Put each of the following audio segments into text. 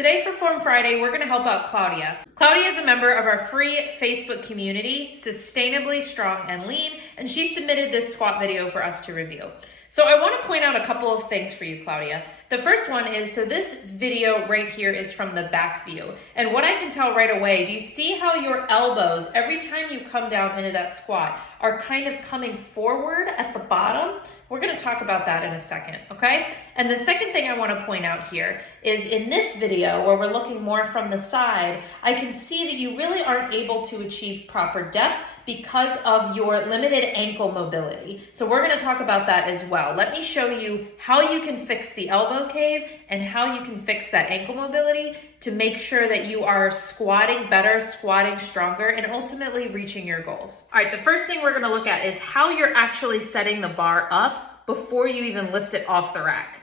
Today for Form Friday, we're gonna help out Claudia. Claudia is a member of our free Facebook community, Sustainably Strong and Lean, and she submitted this squat video for us to review. So I wanna point out a couple of things for you, Claudia. The first one is, so this video right here is from the back view. And what I can tell right away, do you see how your elbows, every time you come down into that squat, are kind of coming forward at the bottom? We're gonna talk about that in a second, okay? And the second thing I wanna point out here is in this video where we're looking more from the side, I can see that you really aren't able to achieve proper depth because of your limited ankle mobility. So we're gonna talk about that as well. Let me show you how you can fix the elbow cave and how you can fix that ankle mobility to make sure that you are squatting better, squatting stronger, and ultimately reaching your goals. All right, the first thing we're gonna look at is how you're actually setting the bar up before you even lift it off the rack.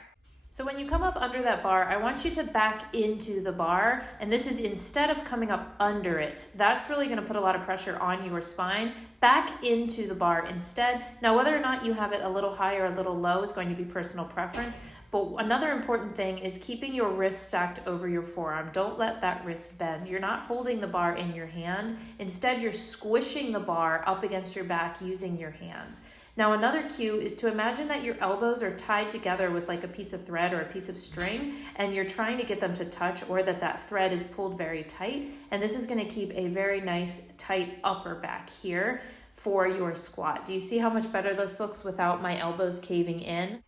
So when you come up under that bar, I want you to back into the bar, and this is instead of coming up under it. That's really gonna put a lot of pressure on your spine. Back into the bar instead. Now, whether or not you have it a little high or a little low is going to be personal preference, but another important thing is keeping your wrist stacked over your forearm. Don't let that wrist bend. You're not holding the bar in your hand. Instead, you're squishing the bar up against your back using your hands. Now, another cue is to imagine that your elbows are tied together with like a piece of thread or a piece of string, and you're trying to get them to touch, or that thread is pulled very tight. And this is gonna keep a very nice tight upper back here for your squat. Do you see how much better this looks without my elbows caving in?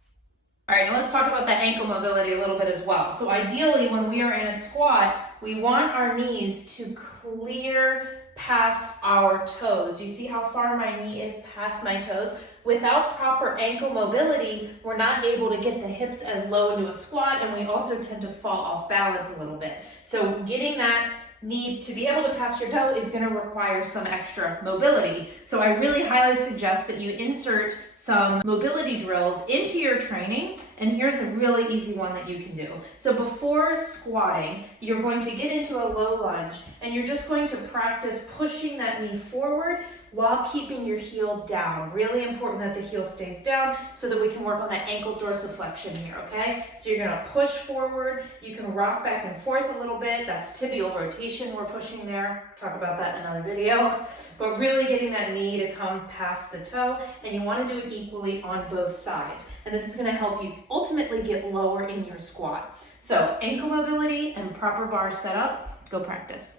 All right, now let's talk about that ankle mobility a little bit as well. So ideally, when we are in a squat, we want our knees to clear past our toes. Do you see how far my knee is past my toes? Without proper ankle mobility, we're not able to get the hips as low into a squat, and we also tend to fall off balance a little bit. So getting that knee to be able to pass your toe is going to require some extra mobility. So I really highly suggest that you insert some mobility drills into your training, and here's a really easy one that you can do. So before squatting, you're going to get into a low lunge, and you're just going to practice pushing that knee forward while keeping your heel down. Really important that the heel stays down so that we can work on that ankle dorsiflexion here, okay? So you're gonna push forward. You can rock back and forth a little bit. That's tibial rotation we're pushing there. Talk about that in another video. But really getting that knee to come past the toe, and you wanna do it equally on both sides. And this is gonna help you ultimately get lower in your squat. So ankle mobility and proper bar setup, go practice.